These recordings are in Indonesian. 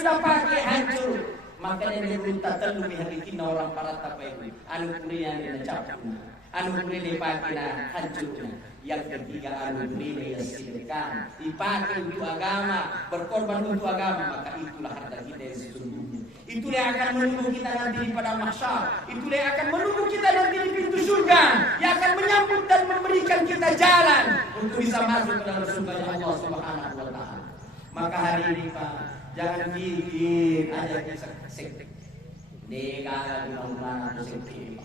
sudah pakai hancur. Makanya dia berunta telu bikin orang para tapai anu kurnia ni capuna, anu kurnia pakai na hancurnya. Yang ketiga anu kurnia sedekah, dipakai untuk agama, berkorban untuk agama, maka itulah harta kita yang sesungguhnya. Itulah yang akan menunggu kita nanti pada mahsyar. Itulah yang akan menunggu kita nanti di pintu surga, yang akan menyambut dan memberikan kita jalan untuk bisa masuk ke dalam surga Allah Subhanahu wa taala. Maka hari ini Pak, jangan bikin aja sekte. Deka guna atau sekte.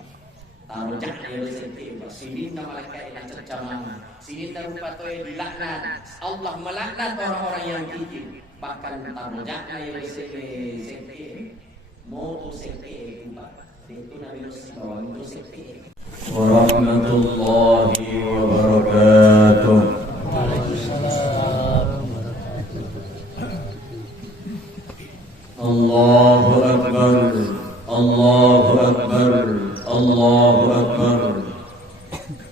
Taruh jahil sekte. Sini nama mereka yang cercaman. Sini terupa tu dilaknat. Allah melaknat orang-orang yang kikir. Bahkan taruh jahil sekte. Mau sekte itu Nabi Rasulullah itu sekte. Warahmatullahi wabarakatuh. Allahu Akbar, Allahu Akbar, Allahu Akbar,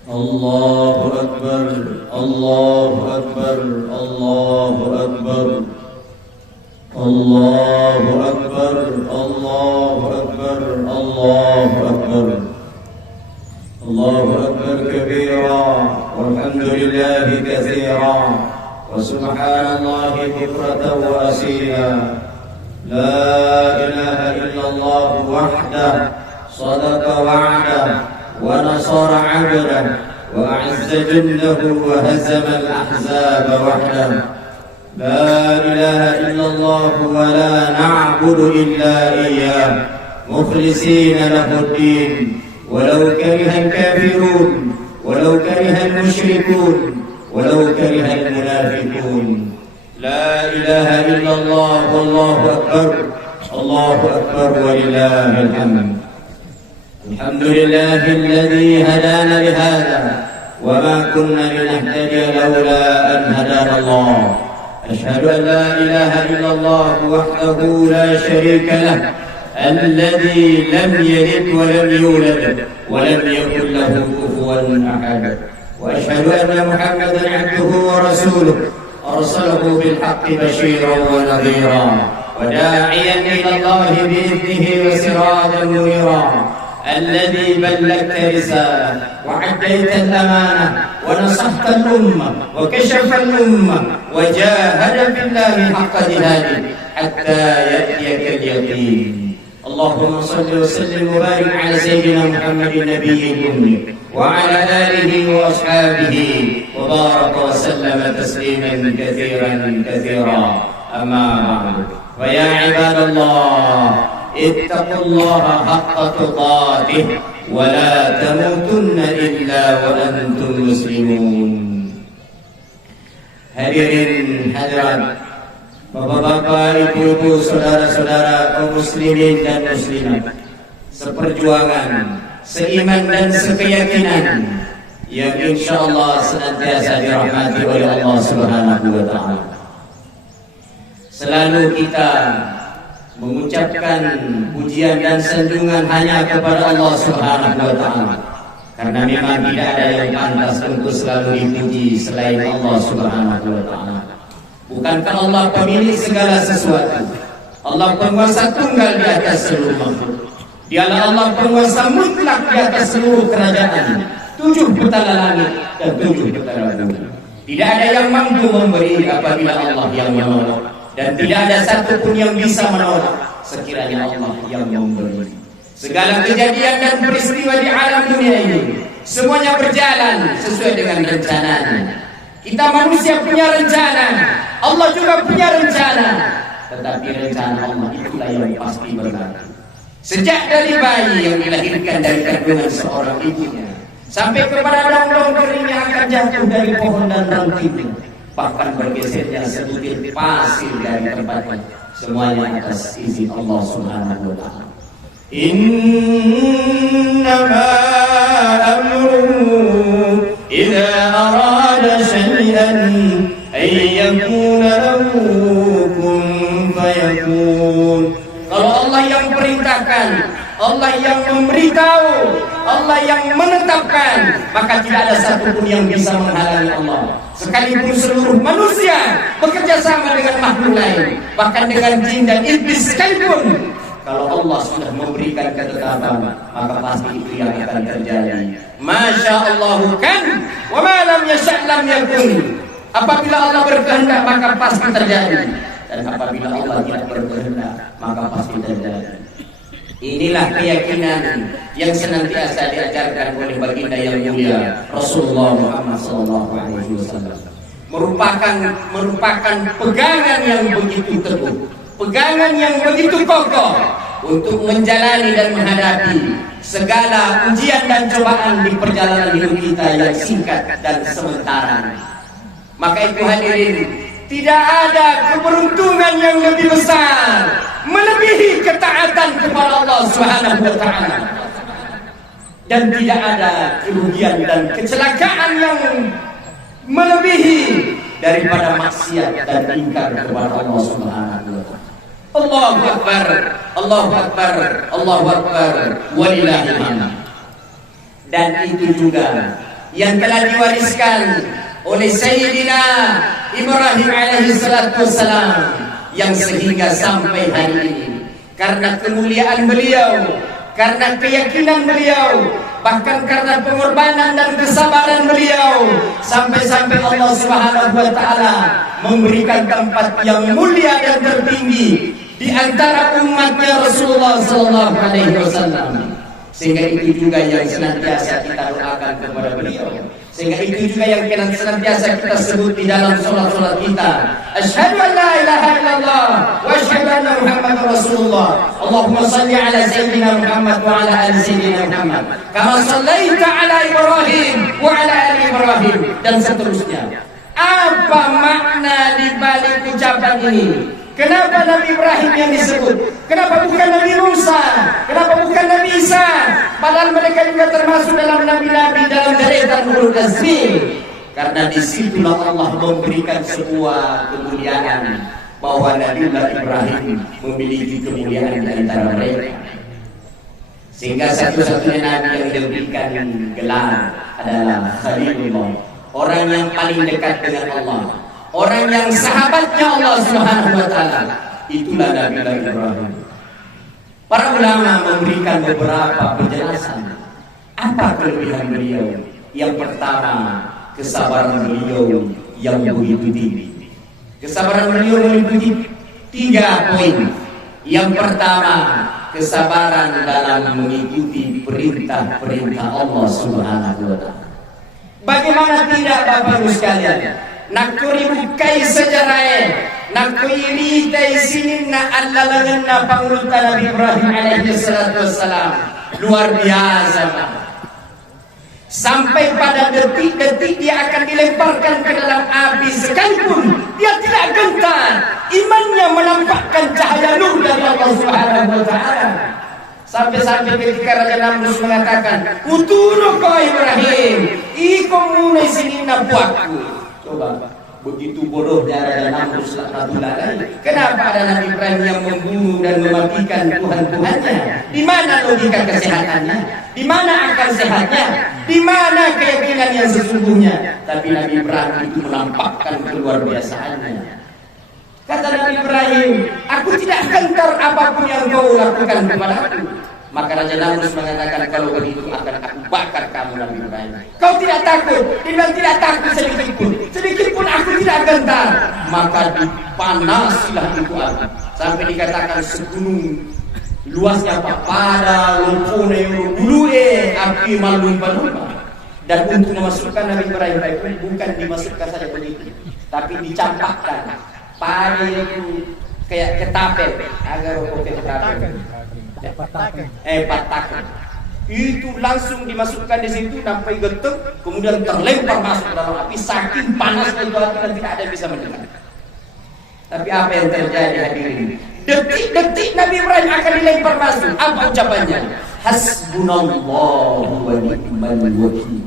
Allahu Akbar, Allahu Akbar, Allahu Akbar, Allahu Akbar, Allahu Akbar, Allahu Akbar, Allahu Akbar kabira, walhamdulillahi katsira, wa subhanallahi bukratan wa asila. لا إله إلا الله وحده صدق وعده ونصر عبده وأعز جنده وهزم الأحزاب وحده. لا إله إلا الله ولا نعبد إلا إياه مخلصين له الدين ولو كره الكافرون ولو كره المشركون ولو كره المنافقون. لا إله إلا الله والله أكبر الله أكبر ولله الحمد. الحمد لله الذي هدانا لهذا وما كنا لنهتدي لولا أن هدانا الله. أشهد أن لا إله إلا الله وحده لا شريك له الذي لم يلد ولم يولد ولم يكن له كفوا أحد. وأشهد أن محمدا عبده ورسوله أرسله بالحق بشيرا ونذيرا وداعيا إلى الله بإذنه وسراجا منيرا. الذي بلغت رسالة وعديت الأمانة ونصحت الأمة وكشف الأمة وجاهد في الله حق جهاده حتى يأتيك اليقين. اللهم صل وسلم وبارك على سيدنا محمد النبي الأمي وعلى آله وأصحابه وبارك وسلم تسليما كثيرا كثيرا. أما بعد فيا عباد الله اتقوا الله حق تقاته ولا تموتن إلا وأنتم مسلمون. Hadirin hadirat, bapak-bapak, ibu-ibu, saudara-saudara kaum muslimin dan muslimat, seperjuangan, seiman dan sekeyakinan yang insyaallah senantiasa dirahmati oleh Allah Subhanahu wa taala. Selalu kita mengucapkan pujian dan sanjungan hanya kepada Allah Subhanahu wa taala. Karena memang tidak ada yang pantas untuk selalu dipuji selain Allah Subhanahu wa taala. Bukankah Allah pemilik segala sesuatu? Allah penguasa tunggal di atas seluruh makhluk. Dialah Allah penguasa mutlak di atas seluruh kerajaan, 7 petala langit dan 7 petala bumi. Tidak ada yang mampu memberi apabila Allah yang menolak, dan tidak ada satupun yang bisa menolak sekiranya Allah yang memberi. Segala kejadian dan peristiwa di alam dunia ini semuanya berjalan sesuai dengan rencananya. Kita manusia punya rencana, Allah juga punya rencana, tetapi rencana Allah itulah yang pasti berlaku. Sejak dari bayi yang dilahirkan dari kandungan seorang ibunya sampai kepada daun-daun kering yang akan jatuh dari pohon dan rantingnya, bahkan bergesernya sebutir pasir dari tempatnya, semuanya atas izin Allah Subhanahu wa taala. Innama amruhu idza arada syai'an ay yakuna lahu kun fayakun. Kalau Allah yang perintahkan, Allah yang memberitahu, Allah yang menetapkan, maka tidak ada satupun yang bisa menghalangi Allah. Sekalipun seluruh manusia bekerja sama dengan makhluk lain, bahkan dengan jin dan iblis sekalipun, kalau Allah sudah memberikan ketetapan, maka pasti itu yang akan terjadi. Masya Allah kan, wa ma lam yasha' lam yakun. Apabila Allah berkehendak maka pasti terjadi, dan apabila Allah tidak berkehendak maka pasti terjadi. Inilah keyakinan yang senantiasa diajarkan oleh baginda yang mulia Rasulullah Muhammad SAW. Merupakan pegangan yang begitu teguh, pegangan yang begitu kokoh untuk menjalani dan menghadapi segala ujian dan cobaan di perjalanan hidup kita yang singkat dan sementara. Maka itu hadirin, tidak ada keberuntungan yang lebih besar melebihi ketaatan kepada Allah Subhanahu wa taala. Dan tidak ada kerugian dan kecelakaan yang melebihi daripada maksiat dan ingkar kepada Allah Subhanahu wa taala. Allahu akbar, Allahu akbar, Allahu akbar, walillahil hamd. Dan itu juga yang telah diwariskan oleh Sayyidina Ibrahim alaihi salatu wassalam, yang sehingga sampai hari ini, karena kemuliaan beliau, karena keyakinan beliau, bahkan karena pengorbanan dan kesabaran beliau, sampai-sampai Allah Subhanahu wa taala memberikan tempat yang mulia dan tertinggi di antara umatnya Rasulullah sallallahu alaihi wasallam. Sehingga itu juga yang senantiasa kita doakan kepada beliau. Sehingga itu juga yang senantiasa kita sebut di dalam solat-solat kita. Asyhadu an la ilaha illallah wa asyhadu anna Muhammadar Rasulullah. Allahumma salli ala sayyidina Muhammad wa ala ali sayyidina Muhammad. Kama sallaita ala Ibrahim wa ala ali Ibrahim, dan seterusnya. Apa makna di balik ucapan ini? Kenapa Nabi Ibrahim yang disebut? Kenapa bukan Nabi Musa? Kenapa bukan Nabi Isa? Padahal mereka juga termasuk dalam nabi-nabi dalam deretan ulul azmi. Karena disitulah Allah memberikan sebuah kemuliaan, bahwa Nabiullah Ibrahim memiliki kemuliaan di antara mereka. Sehingga satu-satunya nabi yang diberikan gelar adalah Khalilullah, orang yang paling dekat dengan Allah, orang yang sahabatnya Allah Subhanahu wa taala. Itulah Nabiullah Ibrahim. Para ulama memberikan beberapa penjelasan apa kelebihan beliau. Yang pertama, kesabaran beliau yang begitu tinggi. Kesabaran beliau meliputi 3 poin. Yang pertama, kesabaran dalam mengikuti perintah-perintah Allah Subhanahu wa taala. Bagaimana tidak Bapak Ibu sekalian? Nakuribu kai sejarah, nakuri tay sinin na alalangan na pangulutan Nabi Ibrahim alaihi salatu wassalam. Luar biasa. Sampai pada detik-detik dia akan dilemparkan ke dalam api, sekalipun dia tidak gentar. Imannya menampakkan cahaya nur dari Allah Subhanahu wa taala. Sampai-sampai ketika Raja Namrus mengatakan, "Utunu kau Ibrahim, iko munai sini na buatku." Coba, begitu bodohnya Raja Namrus laknatullah. Kenapa ada Nabi Ibrahim yang membunuh dan mematikan Tuhan-Tuhannya? Di mana logika kesehatannya? Di mana akal sehatnya? Di mana keyakinan yang sesungguhnya? Tapi Nabi Ibrahim itu menampakkan keluar biasaannya. Kata Nabi Ibrahim, "Aku tidak gentar apapun yang kau lakukan kepada aku." Maka Raja Namrus mengatakan, "Kalau begitu akan aku bakar kamu Nabi Ibrahim." Kau tidak takut? Dia bilang, "Tidak takut sedikit pun aku tidak gentar." Maka dipanasilah itu aku, sampai dikatakan segunung luasnya pada lumpune buluhe api malumpa-lumpa. Dan untuk memasukkan Nabi Ibrahim bukan dimasukkan saja begitu, tapi dicampakkan pada itu kayak ketapel, agar ketapel. Patakan. Itu langsung dimasukkan di situ sampai getuk, kemudian terlempar masuk ke dalam api. Saking panasnya itu api dan tidak ada yang bisa mendengar. Tapi apa yang terjadi hadirin? Detik-detik Nabi Ibrahim akan dilempar masuk. Apa ucapannya? Hasbunallahu wa ni'mal wakil.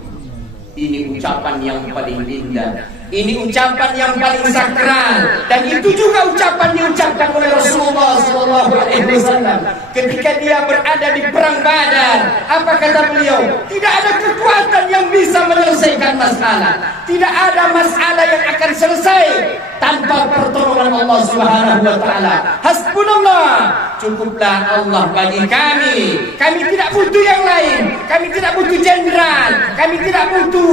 Ini ucapan yang paling indah. Ini ucapan yang paling sakral. Dan itu juga ucapan diucapkan oleh Rasulullah SAW. Alaihi Wasallam ketika dia berada di perang Badar. Apa kata beliau? Tidak ada kekuatan yang bisa menyelesaikan masalah. Tidak ada masalah yang akan selesai tanpa pertolongan Allah Subhanahu wa taala. Hasbunallah, cukuplah Allah bagi kami. Kami tidak butuh yang lain. Kami tidak butuh jenderal. Kami tidak butuh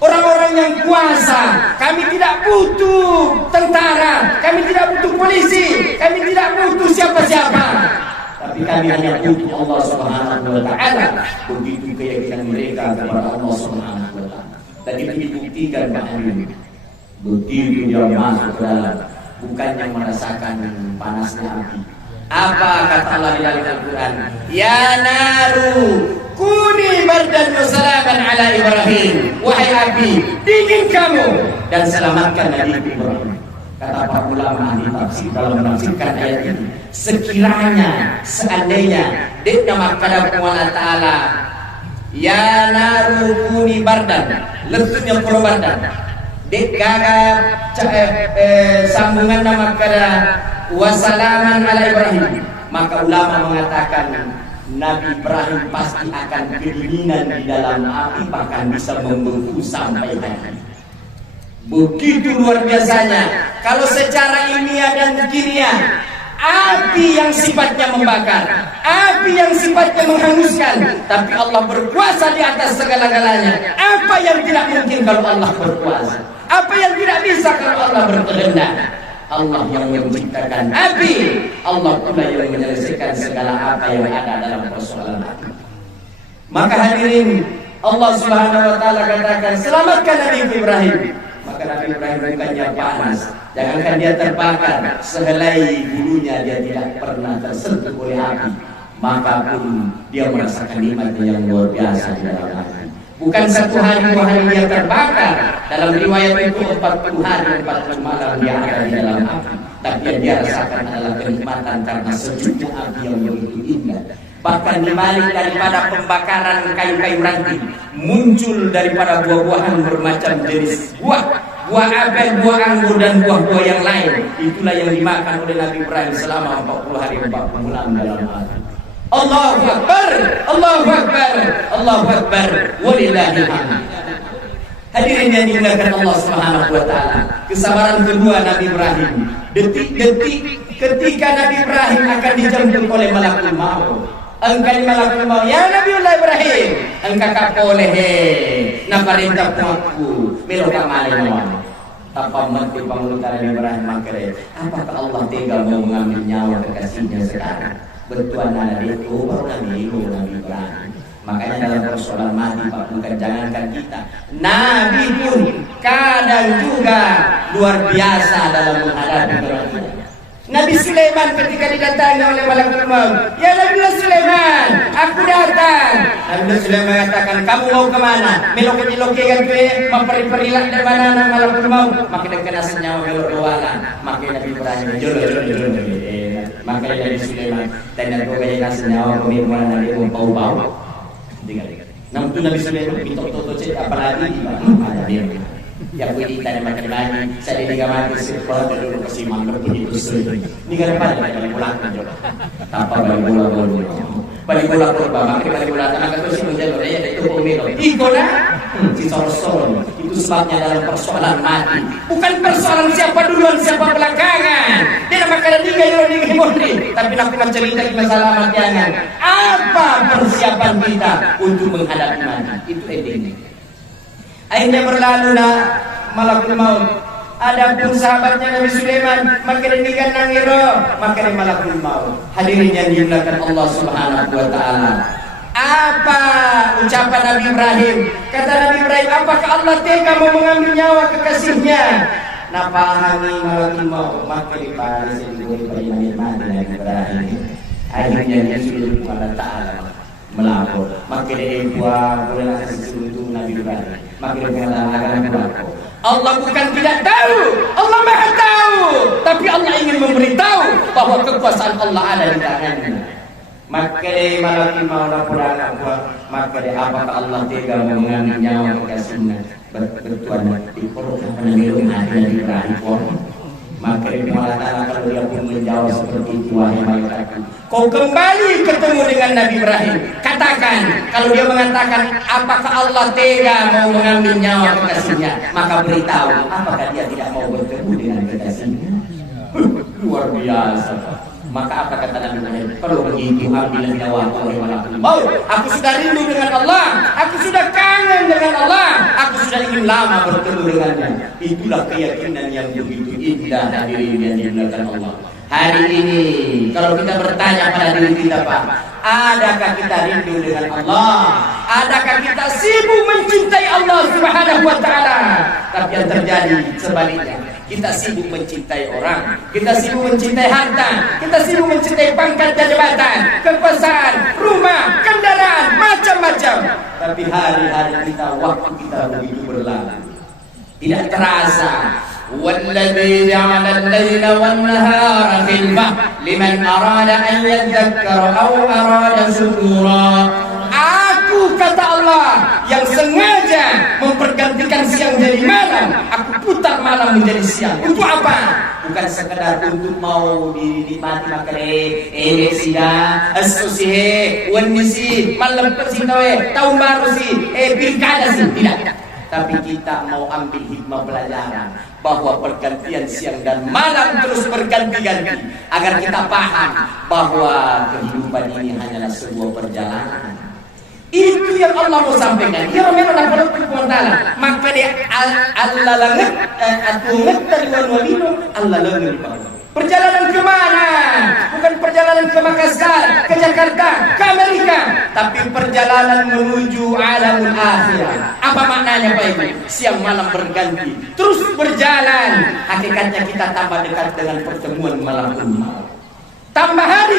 orang-orang yang kuasa. Kami tidak butuh tentara. Kami tidak butuh polisi. Kami tidak butuh siapa-siapa. Tapi kami hanya butuh Allah Subhanahu wa taala. Begitu keyakinan mereka kepada Allah Subhanahu wa taala. Dan itu dibuktikan Pak Amin. Begitu dia masuk ke dalam, bukannya merasakan panasnya api. Apa kata Allah di dalam Al-Quran? Ya naru kuni bardan wa salaman ala Ibrahim. Wahai api, dingin kamu dan selamatkan Nabi Ibrahim. Kata para ulama ahli tafsir dalam menafsirkan ayat ini, sekiranya, seandainya dia nama Allah Ta'ala ya naru kuni bardan, letutnya pulau bardan, dek gagap sambungan nama kata wasalaman ala Ibrahim, maka ulama mengatakan Nabi Ibrahim pasti akan kedinginan di dalam api, bahkan bisa membeku sampai hari. Begitu luar biasanya. Kalau secara ilmiah dan kimia, api yang sifatnya membakar, api yang sifatnya menghanguskan, tapi Allah berkuasa di atas segala-galanya. Apa yang tidak mungkin kalau Allah berkuasa? Apa yang tidak bisa kalau Allah berkehendak? Allah yang menciptakan api, Allah pula yang menyelesaikan segala apa yang ada dalam persoalan api. Maka hadirin, Allah Subhanahu wa taala katakan selamatkan Nabi Ibrahim. Maka Nabi Ibrahim bukannya panas, jangankan dia terbakar, sehelai bulunya dia tidak pernah tersentuh oleh api. Maka pun dia merasakan nikmatnya yang luar biasa di dalam api. Bukan satu hari dua hari dia terbakar. Dalam riwayat itu 40 hari 40 malam dia ada di dalam api. Tapi yang dia rasakan adalah kenikmatan karena sejuknya api yang begitu indah. Bahkan dibalik daripada pembakaran kayu-kayu ranting, muncul daripada buah-buahan bermacam jenis buah apel, buah anggur dan buah-buah yang lain. Itulah yang dimakan oleh Nabi Ibrahim selama 40 hari 40 malam dalam api. Allahu Akbar, Allahu Akbar, Allahu Akbar, walillahil hamd. Hadirin yang dimuliakan Allah Subhanahu wa taala, kesabaran kedua Nabi Ibrahim. Detik-detik ketika Nabi Ibrahim akan dijemput oleh malakul maut. Engkau malakul maut, ya Nabiullah Ibrahim, engkau kapoleh na perintah aku melo kamalin. Apa mati pangulutan Nabi Ibrahim makere? Apakah Allah tega mau mengambil nyawa kekasihnya sekarang? Bertuan anak itu baru Nabi Ibrahim. Makanya dalam persoalan mati Pak, bukan jangankan kita, Nabi pun kadang juga luar biasa dalam menghadapi kebenaran. Nabi Sulaiman ketika didatangi oleh malaikat maut, ya Nabi Sulaiman, aku datang. Nabi Sulaiman mengatakan, kamu mau kemana? Melok-melokikan gue, memperi-perilah dari mana malaikat maut. Makin kena senyawa melok doalan. Makin Nabi Ibrahim jolo. Maka Nabi Sulaiman tanya gue kaya senyawa pemimpin Nabi mau bau. Nam tu Nabi Sulaiman pintok-toto cek apalagi ada dia. Ya gue ditanya makin lagi, saya digamati sirkol dulu kasih mangkuk begitu sering. Ini kan apa? Balik pulang kan juga. Tanpa balik bola korban, makin balik bola tanah itu sih menjadi ya itu pemilu. Ikolah si sorong itu sebabnya dalam persoalan mati. Bukan persoalan siapa duluan siapa belakangan. Tidak makanan tiga yang tapi nak mencerita masalah matiangan. Apa persiapan kita untuk menghadapi mati? Itu endingnya. Akhirnya berlalulah malakul maut. Adapun sahabatnya Nabi Sulaiman makin demikian nangiro, makin malakul maut. Hadirin yang dimuliakan Allah Subhanahu wa taala. Apa ucapan Nabi Ibrahim? Kata Nabi Ibrahim, apakah Allah tega mau mengambil nyawa kekasihnya? Napahami malakul maut, maka diparis diberi bayi Nabi Ibrahim. Akhirnya dia sudah kepada Ta'ala melapor. Makin dia buat boleh kasih sesuatu Nabi Ibrahim. Makin dia mengatakan melapor. Allah bukan tidak tahu, Allah Maha tahu, tapi Allah ingin memberitahu bahwa kekuasaan Allah ada di tangannya. Maka dia malaki mau laporan apa? Maka dia apakah Allah tega mengambil nyawa kekasihnya? Bertuan di korup mengambil Nabi Ibrahim. Maka Allah Ta'ala kalau dia pun menjawab seperti itu, wahai malaikatku, kau kembali ketemu dengan Nabi Ibrahim, katakan, kalau dia mengatakan apakah Allah tega mau mengambil nyawa kekasihnya, maka beritahu apakah dia tidak mau bertemu dengan kekasihnya. Luar biasa. Maka apa kata Nabi Ibrahim? Kalau begitu ambillah nyawaku oleh malakul maut. Aku sudah rindu dengan Allah, aku sudah kangen dengan Allah, aku sudah ingin lama bertemu dengannya. Itulah keyakinan yang begitu indah hadirin yang dimuliakan Allah. Hari ini kalau kita bertanya pada diri kita, Pak, adakah kita rindu dengan Allah? Adakah kita sibuk mencintai Allah Subhanahu wa taala? Tapi yang terjadi sebaliknya. Kita sibuk mencintai orang, kita sibuk mencintai harta, kita sibuk mencintai pangkat dan jabatan, kekuasaan, rumah, kendaraan, macam-macam. Tapi hari-hari kita, waktu kita begitu berlalu, tidak terasa. وَالَّذِي جَعَلَ اللَّيْلَ وَالنَّهَارَ خِلْفَةً لِمَنْ أَرَادَ أَنْ يَذَّكَّرَ أَوْ أَرَادَ شُكُورًا. Aku, kata Allah, yang sengaja mempergantikan siang jadi malam. Aku putar malam menjadi siang. Untuk apa? Bukan sekedar untuk mau dinikmati makan sida, asosihe, wanisi, malam persitawe, tahun baru sih, pilkada sih, tidak. Tapi kita mau ambil hikmah pelajaran bahwa pergantian siang dan malam terus berganti-ganti agar kita paham bahwa kehidupan ini hanyalah sebuah perjalanan. Itu yang Allah mau sampaikan. Ya memang Allah Taala. Maka dia Allah langet atau dari walino Allah langet. Perjalanan ke mana? Bukan perjalanan ke Makassar, ke Jakarta, ke Amerika, tapi perjalanan menuju alamul akhirah. Apa maknanya Pak Ibu? Siang malam berganti, terus berjalan. Hakikatnya kita tambah dekat dengan pertemuan malam ini. Tambah hari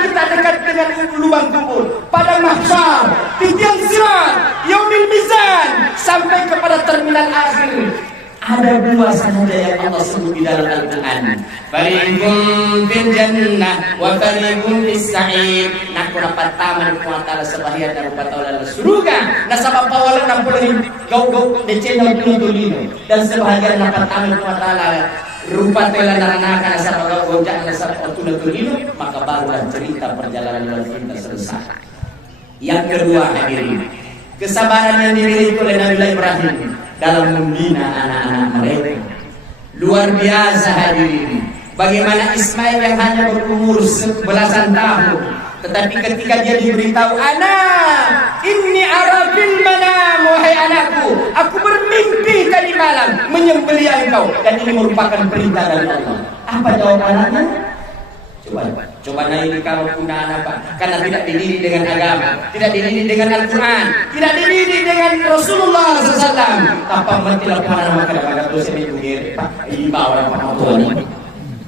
kita dekat dengan lubang kubur, pada mahsyar, di tiang sirat, yaumil mizan, sampai kepada terminal akhir. Ada dua saja yang Allah sebut di dalam Al-Quran. Fariqun fil jannah wa fariqun fis sa'ir. Nak dapat taman ku antara sebahagian daripada dalam surga. Nasabah pawalan na pulih gau de channel tulino. Dan sebahagian dapat taman ku antara rupa tela naranakan nasabah gau jangan nasabah tulino, maka barulah cerita perjalanan kita selesai. Yang kedua hadirin, kesabaran yang dimiliki oleh Nabi Ibrahim dalam membina anak-anak mereka. Luar biasa hadirin. Bagaimana Ismail yang hanya berumur belasan tahun, tetapi ketika dia diberitahu, anak, inni ara fil manam, wahai anakku, aku bermimpi tadi malam menyembelih engkau, dan ini merupakan perintah dari Allah. Apa jawaban anaknya? Coba naik kalau punya anak Pak, karena tidak dididik dengan agama, tidak dididik dengan Al-Quran, tidak dididik dengan Rasulullah SAW. Tanpa mentilah kemana maka dapat dosa menggigit Pak. Iba orang Pak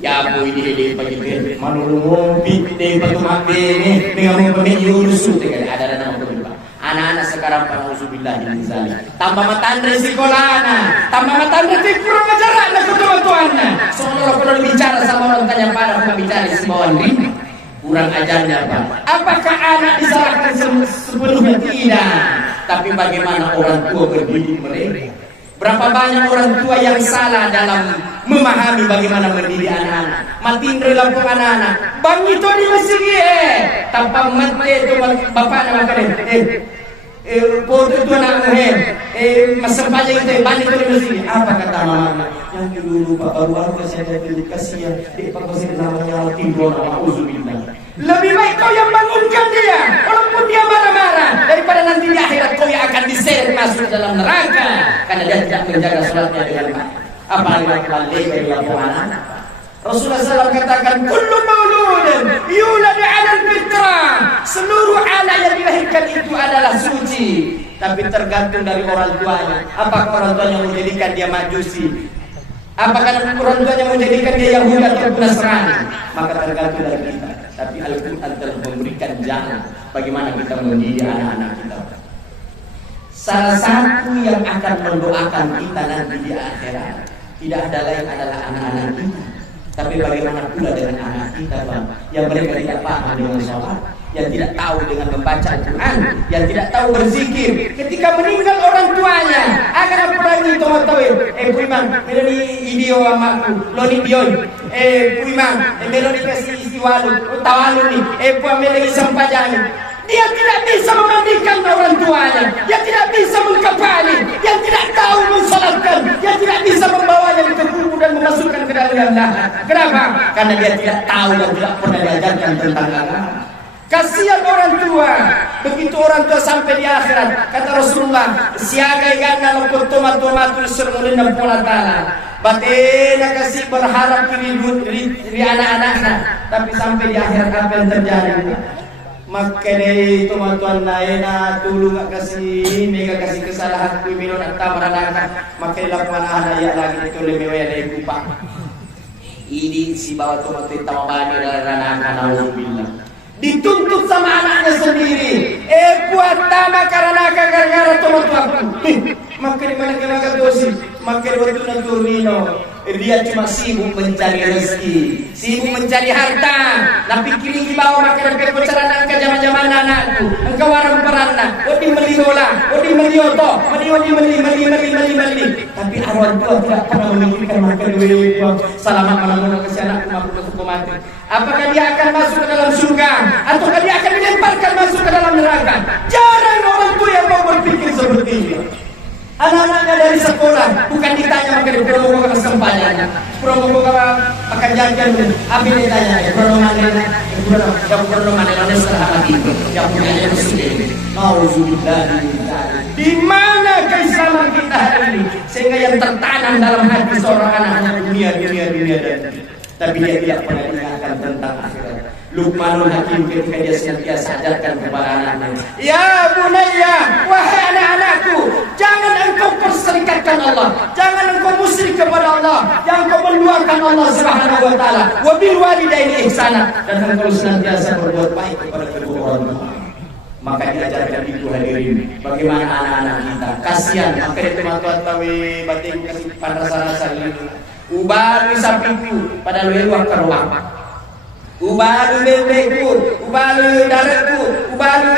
ya bu ini pagi manurung pite patumak ini dengan mempunyai urusu ada nama Pak. Anak-anak sekarang panauzubillah min zalik. Tambah matandre sekolahna, tambah matandre ti kurang ajaran na ketua-tuanna. Seolah kalau bicara sama orang tanya pada pembicara si bawaan ini kurang ajarnya Pak. Apakah anak disalahkan sepenuhnya? Tidak. Tapi bagaimana orang tua berdidik mereka? Berapa banyak orang tua yang salah dalam memahami bagaimana mendidik anak-anak. Matindre lampung anak-anak. Bang itu di masjid tanpa mati itu bapak nama kalian. Foto itu anak masa pajak itu bani itu di masjid. Apa kata mama? Yang dulu Pak baru saya jadi kasihan. Pak kasih namanya tidur nama uzubillah. Lebih baik kau yang bangunkan dia, walaupun dia marah-marah, daripada nanti di akhirat kau yang akan diseret masuk dalam neraka karena dia tidak menjaga sholatnya dengan baik. Apalagi dari lampung anak. Rasulullah SAW katakan, kullu mauludin yuladu 'alal fitrah. Seluruh anak yang dilahirkan itu adalah suci, tapi tergantung dari orang tuanya. Apakah orang tuanya menjadikan dia majusi? Apakah orang tuanya menjadikan dia Yahudi atau Nasrani? Maka tergantung dari kita. Tapi Al-Quran telah memberikan jalan bagaimana kita mendidik anak-anak kita. Salah satu yang akan mendoakan kita nanti di akhirat tidak ada lain adalah anak-anak kita. Tapi bagaimana pula dengan anak kita, Bang, yang mereka tidak paham dengan sholat, yang tidak tahu dengan membaca Al-Quran, yang tidak tahu berzikir. Ketika meninggal orang tuanya, akan perangi tomat-tawin. Puimang, meloni video amaku, loni dion. Puimang, meloni kasih istiwalu, tawalu ni. Puang meloni sampajani. Dia tidak bisa memandikan orang tuanya, dia tidak bisa mengkafani, dia tidak tahu mensalatkan, dia tidak bisa membawanya ke kubur dan memasukkan ke dalam lahan. Kenapa? Karena dia tidak tahu dan tidak pernah diajarkan tentang agama. Kasihan orang tua. Begitu orang tua sampai di akhirat, kata Rasulullah, siagai gana lokot tomat-tomatul sermulina pola ta'ala. Batina kasih berharap di anak-anaknya, tapi sampai di akhirat apa yang terjadi? Makanya tomat-tomat lain tulung kasih, mega kasih kesalahan pemilu nak tamaranakan. Makanya lakukan anak ya lagi itu lebih banyak dari kupang. Ini si bawa tomat-tomat tamabani ranakan, alhamdulillah. Dituntut sama anaknya sendiri. Buat tama karena gara-gara tomat aku. Makanya mana dosi, makanya waktu naturino. Dia cuma sibuk mencari rezeki, sibuk mencari harta. Tapi kiri bawah makan pepecaran angka zaman-zaman anakku. Engkau warang perana, odi meliola, odi melioto, meli. Tapi orang tua tidak pernah memikirkan makan duit. Selamat malam kasih anakku mampu untuk mati. Apakah dia akan masuk ke dalam surga, ataukah dia akan dilemparkan masuk ke dalam neraka? Jarang orang tua yang mau berpikir seperti ini. Anak-anaknya dari sekolah bukan ditanya maka di promo ke kesempatannya, promo ke akan jajan, apa ditanya ya promo mana, promo mana sahabat itu, yang punya presiden. Nauzubillah. Di mana keislaman kita hari ini sehingga yang tertanam dalam hati seorang anak dunia dan tapi dia tidak pernah diingatkan tentang akhirat. Luqmanul Hakim ketika dia senantiasa ajarkan kepada anaknya, ya bunayya, wahai anak-anakku, jangan engkau perserikatkan Allah, jangan engkau musyrik kepada Allah, jangan engkau menduakan Allah Subhanahu wa taala, wa bil walidaini ihsana, dan engkau senantiasa berbuat baik kepada kedua orang tua. Maka diajarkan itu hadirin, bagaimana anak-anak kita kasihan, maka itu matuat tawi batin kasih rasa-rasa ini ubalu sapiku pada lewat keruang, ubalu bebekku, ubalu daratku, ubalu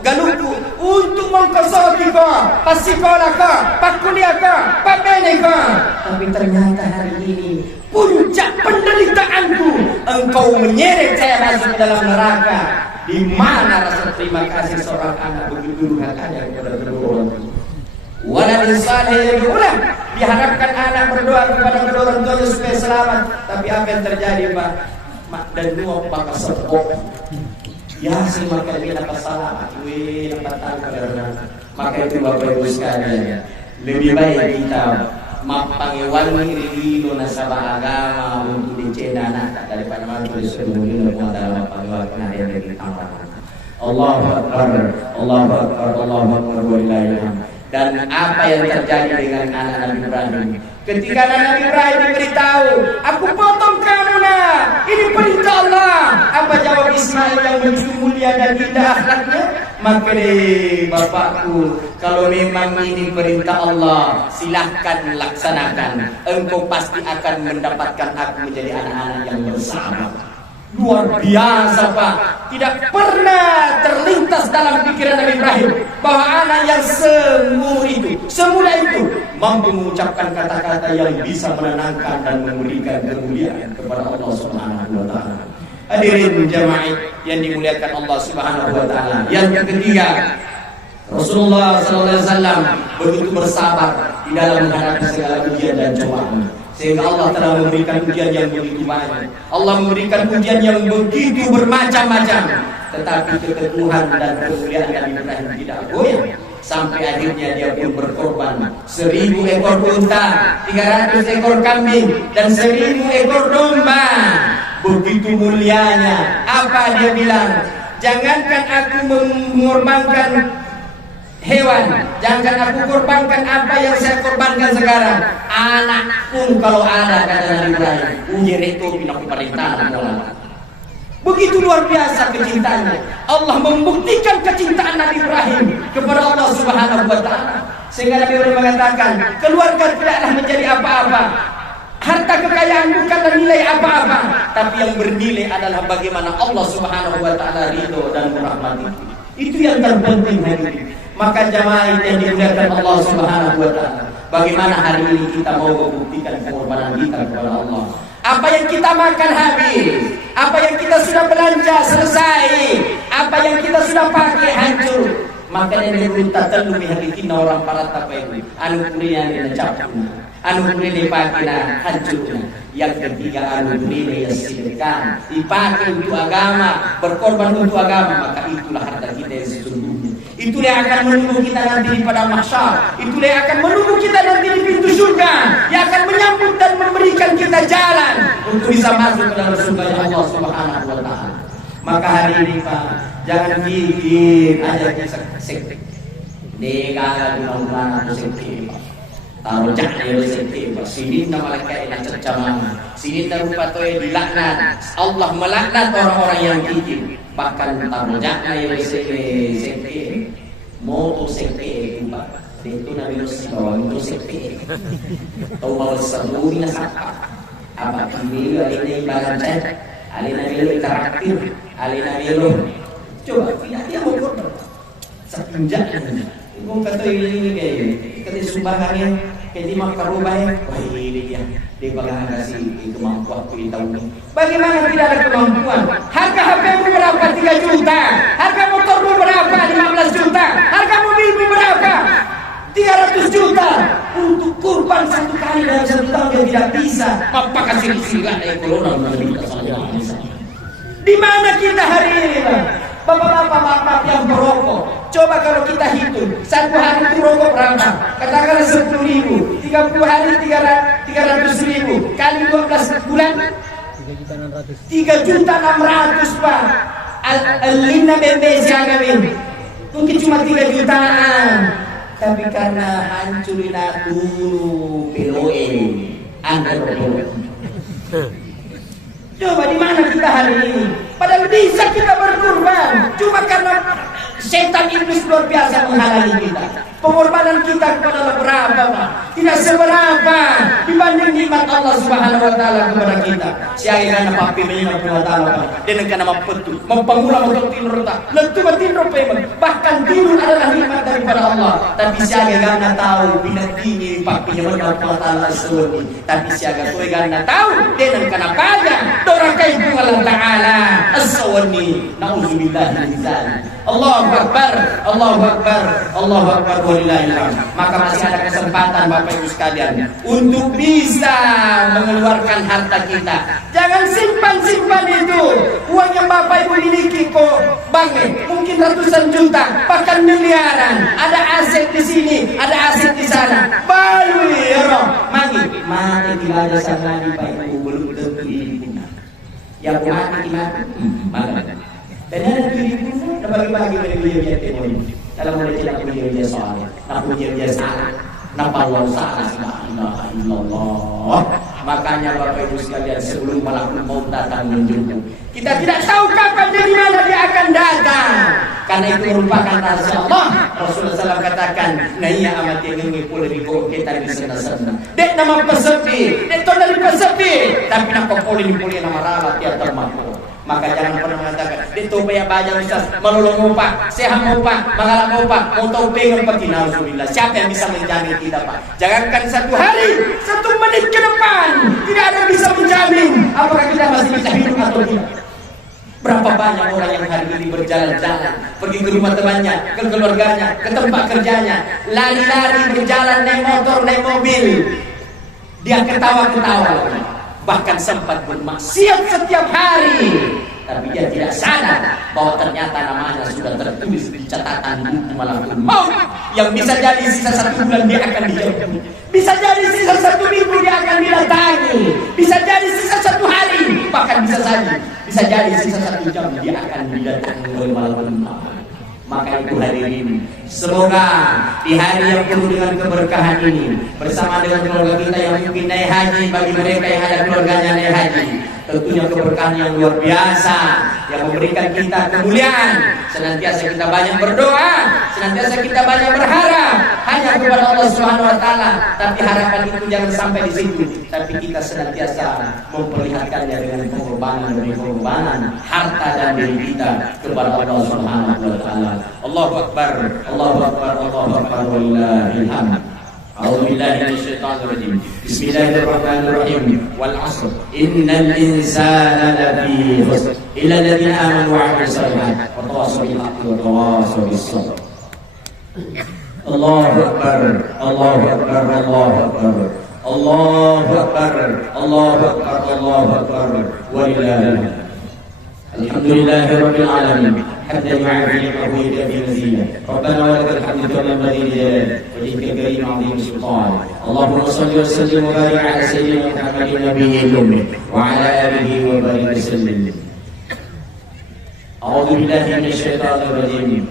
galuku untuk mengkosoti kau, pasikolah kau, pakuliah kau, pabene kau. Tapi ternyata hari ini puncak penderitaanku, engkau menyeret saya masuk dalam neraka. Di mana rasa terima kasih seorang anak begitu durhakanya kepada kedua orang tua? Waladin salih yang diulang, diharapkan anak berdoa kepada kedua orang tuanya supaya selamat. Tapi apa yang terjadi, Pak? Mak dan dua bakal sepok. Ya, semakin ini dapat selamat, dapat tahu. Maka itu Bapak Ibu sekalian, lebih baik kita mapangewani rilino nasabah agama untuk dicena anak daripada majelis kemudian dalam mapangewani yang dari tangan. Allahu Akbar, Allahu Akbar, Allahu Akbar, walillahilhamd. Dan apa yang terjadi dengan anak Nabi Ibrahim? Ketika anak Nabi Ibrahim diberitahu, aku potong kamu nak, ini perintah Allah. Apa jawab Ismail yang begitu mulia dan indah akhlaknya? Maka bapakku, kalau memang ini perintah Allah, silahkan laksanakan. Engkau pasti akan mendapatkan aku menjadi anak-anak yang bersahabat. Luar biasa, Pak. Tidak pernah terlintas dalam pikiran Nabi Ibrahim bahwa anak yang semudah itu mampu mengucapkan kata-kata yang bisa menenangkan dan memberikan kemuliaan kepada Allah Subhanahu wa taala. Hadirin jamaah yang dimuliakan Allah Subhanahu wa taala. Yang ketiga, Rasulullah sallallahu alaihi wasallam begitu bersabar di dalam menghadapi segala ujian dan cobaan. Sehingga Allah telah memberikan ujian yang begitu banyak. Allah memberikan ujian yang begitu bermacam-macam. Tetapi keteguhan dan kemuliaan Nabi Ibrahim tidak goyah. Sampai akhirnya dia pun berkorban 1000 ekor unta, 300 ekor kambing, dan 1000 ekor domba. Begitu mulianya. Apa dia bilang? Jangankan aku mengorbankan hewan, jangan aku korbankan apa yang saya korbankan sekarang. Anak pun kalau ada, kata Nabi Ibrahim, ujar itu pindah pemerintahan. Begitu luar biasa kecintaannya. Allah membuktikan kecintaan Nabi Ibrahim kepada Allah Subhanahu wa taala. Sehingga Nabi Ibrahim mengatakan, keluarga tidaklah menjadi apa-apa Harta kekayaan bukanlah nilai apa-apa, tapi yang bernilai adalah bagaimana Allah Subhanahu wa taala ridho dan merahmati. Itu yang terpenting hari ini. Maka jamaah yang dimuliakan Allah Subhanahu wa taala, bagaimana hari ini kita mau membuktikan pengorbanan kita kepada Allah? Apa yang kita makan habis, apa yang kita sudah belanja selesai, apa yang kita sudah pakai hancur. Makanya dia minta telur bikin orang para tapai anu kuliah yang capcuna, anu kuliah dipakai hancurnya. Yang ketiga anu kuliah yang sedekah dipakai untuk agama, berkorban untuk agama, maka itulah harta kita yang sesungguhnya. Itulah yang akan menunggu kita nanti di padang mahsyar. Itulah yang akan menunggu kita nanti di pintu surga, yang akan menyambut dan memberikan kita jalan untuk bisa masuk ke dalam surga Allah Subhanahu wa taala. Maka hari ini Pak, jangan bikin aja sekte. Deka guna atau sekte Pak. Taruh jangan sekte Pak. Sini nama malaikat yang cercaman. Sini rupa tu dilaknat. Allah melaknat orang-orang yang bikin. Bahkan taruh jangan sekte. Mau sekte Pak. Itu nabi Rasulullah itu sekte. Tahu bahawa seluruhnya siapa? Apa ini ini barang cek? Alina milo interaktif, alina milo. Coba dia mau korban. Sepenjak ini, ibu kata ini kayak kata sumbangannya, kayak di makarubah. Wah ini dia bakal kasih kemampuan di tahun ini. Bagaimana tidak ada kemampuan? Harga HP berapa? 3 juta. Harga motor berapa? 15 juta. Harga mobil berapa? 300 juta untuk kurban satu kali dalam satu tahun yang tidak bisa. Apa kasih sila corona di mana kita hari ini, Pak? Bapak-bapak yang berokok, coba kalau kita hitung satu hari itu rokok berapa? Katakanlah 10.000, 30 hari 300.000 kali 12 bulan 3.600.000 Pak. Alina bebesi agawin mungkin cuma 3 jutaan. Tapi karena hancurin dulu POE, Anda coba di mana kita hari ini? Padahal bisa kita berkorban, cuma karena setan iblis luar biasa menghalangi kita. Pengorbanan kita kepada berapa, Pak? Tidak seberapa dibanding nikmat Allah Subhanahu wa taala kepada kita. Siapa yang papi menyinap kepada Allah, dengan kana mampetu, mempangula untuk tidur tak. Lentu tidur pemang. Bahkan tidur adalah nikmat daripada Allah. Tapi siapa yang tahu bina dini papi menyinap kepada Allah suni. Tapi siapa kau yang tahu dengan kana paja dorakai Allah taala as-sawni. Nauzubillah min dzalik. Allahu akbar, Allahu akbar, Allahu akbar walillahilhamd. Maka masih ada kesempatan Bapak Ibu sekalian untuk bisa mengeluarkan harta kita. Jangan simpan-simpan itu. Uang yang Bapak Ibu miliki kok banget, mungkin ratusan juta, bahkan miliaran. Ada aset di sini, ada aset di sana. Bayu ya roh, mati tidak ada sana di Bapak Ibu belum tentu ini. Yang mati. Dan ada diri pun bagi-bagi bagi-bagi temoni. Kalau mau dia punya soal, nak punya dia salah, nampak Allah salah, la ilaha illallah. Makanya Bapak Ibu sekalian sebelum malakul maut datang menjemput, kita tidak tahu kapan dan di mana dia akan datang. Karena itu merupakan rahasia Allah. Rasulullah SAW katakan, "Naya amat yang ngipul di bawah kita di sana-sana." Dek nama pesepi, dek to dari pesepi, tapi nak kopoli ni nama ralat ya termakmur. Maka jangan pernah mengatakan itu bayar baja Ustaz, melulung Pak, sehat Pak, mengalah Pak, mau tahu pengen pagi nauzubillah. Siapa yang bisa menjamin kita Pak? Jangankan 1 hari, 1 menit ke depan tidak ada yang bisa menjamin apakah kita masih bisa hidup atau tidak. Berapa banyak orang yang hari ini berjalan-jalan, pergi ke rumah temannya, ke keluarganya, ke tempat kerjanya, lari-lari berjalan naik motor, naik mobil. Dia ketawa-ketawa. Bahkan sempat bermaksiat setiap hari, tapi dia tidak sadar bahwa ternyata namanya sudah tertulis di catatan buku malakul maut. Yang bisa jadi sisa 1 bulan dia akan dijemput, bisa jadi sisa 1 minggu dia akan didatangi, bisa jadi sisa 1 hari, bahkan bisa jadi sisa 1 jam dia akan didatangi oleh malakul maut. Maka itu hari ini semoga di hari yang penuh dengan keberkahan ini bersama dengan keluarga kita yang mungkin naik haji, bagi mereka yang ada keluarganya naik haji, tentunya keberkahan yang luar biasa yang memberikan kita kemuliaan. Senantiasa kita banyak berdoa, senantiasa kita banyak berharap hanya kepada Allah Subhanahu wa taala, tapi harapan itu jangan sampai di situ, tapi kita senantiasa memperlihatkannya dengan pengorbanan demi pengorbanan harta dan diri kita kepada Allah Subhanahu wa taala. Allahu akbar, Allahu akbar, Allahu akbar, wallahil hamd. أعوذ بالله من الشيطان الرجيم. بسم الله الرحمن الرحيم. والعصر إن الإنسان لفي خسر إلا الذين آمنوا وعملوا الصالحات وتواصوا بالحق وتواصوا بالصبر. الله أكبر، الله أكبر، الله أكبر، الله أكبر، الله أكبر، الله أكبر، ولله الحمد. الحمد لله رب العالمين حتى يعافي نعمه في مزيدا. ربنا ولك الحمد كما ينبغي لجلالك وجهك الكريم عظيم سلطانك. اللهم صل وسلم وبارك على سيدنا محمد النبي الأمي وعلى آله وبارك وسلم. أعوذ بالله من الشيطان الرجيم.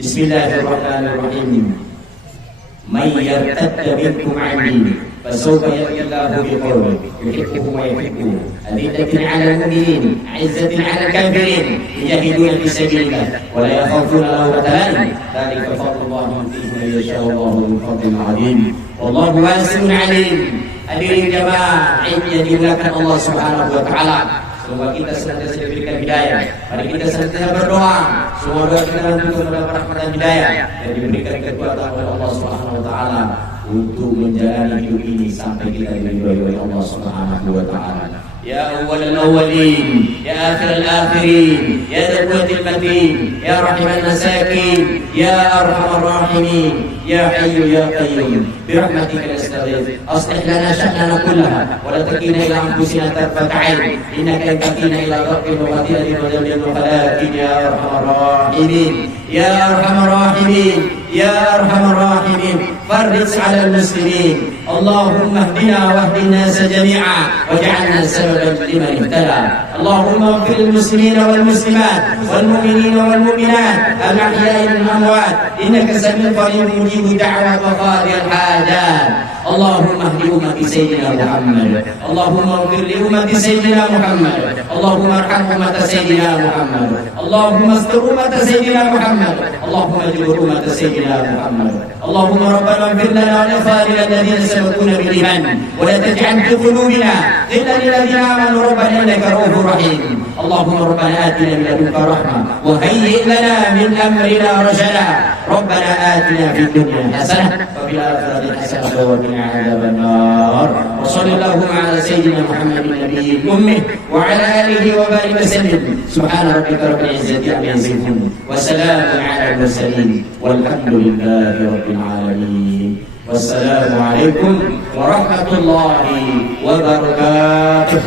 بسم الله الرحمن الرحيم. من يرتد منكم عن دينه فسوف يأتي الله بقوم يحبهم ويحبونه أذلة على المؤمنين عزة على الكافرين يجاهدون في سبيل الله ولا يخافون لومة لائم ذلك فضل الله يؤتيه من يشاء والله ذو فضل عظيم والله واسع عليم. Hadirin jemaah yang dimuliakan Allah Subhanahu wa taala, semoga kita senantiasa diberikan hidayah. Mari kita senantiasa berdoa, semoga kita nanti mendapat rahmat dan hidayah dan diberikan kekuatan oleh Allah Subhanahu wa taala untuk menjalani hidup ini sampai kita diridhoi oleh Allah Subhanahu wa taala. يا أول الأولين يا آخر الآخرين يا ذا القوة المتين يا رحم المساكين يا أرحم الراحمين يا حي يا قيوم برحمتك نستغيث أصلح لنا شأننا كلها ولا تكلنا إلى أنفسنا طرفة عين إنك لن تكلنا إلى ضرب وخطيئة وذنب وخلاء يا أرحم الراحمين يا أرحم الراحمين يا أرحم الراحمين. فرج على المسلمين اللهم اهدنا واهد الناس جميعا واجعلنا سببا لمن اهتدى. اللهم اغفر للمسلمين والمسلمات والمؤمنين والمؤمنات الأحياء والأموات إنك سميع قريب مجيب دعوات وقاضي الحاجات. اللهم اهد أمة سيدنا محمد، اللهم اغفر لأمة سيدنا محمد، اللهم ارحم أمة سيدنا محمد، اللهم استر أمة سيدنا محمد، اللهم اجبر أمة سيدنا محمد. اللهم ربنا اغفر لنا ولإخواننا الذين سبقونا بالإيمان ولا تجعل في قلوبنا غلا للذين آمنوا ربنا إنك رؤوف رحيم. اللهم ربنا آتنا من لدنك رحمة وهيئ لنا من أمرنا رشدا. ربنا آتنا في الدنيا حسنة وفي الآخرة حسنة وقنا عذاب النار. وصلى اللهم على سيدنا محمد النبي الأمي وعلى آله وبارك وسلم. سبحان ربك رب العزة عما يصفون وسلام على المرسلين والحمد لله رب العالمين. والسلام عليكم ورحمة الله وبركاته.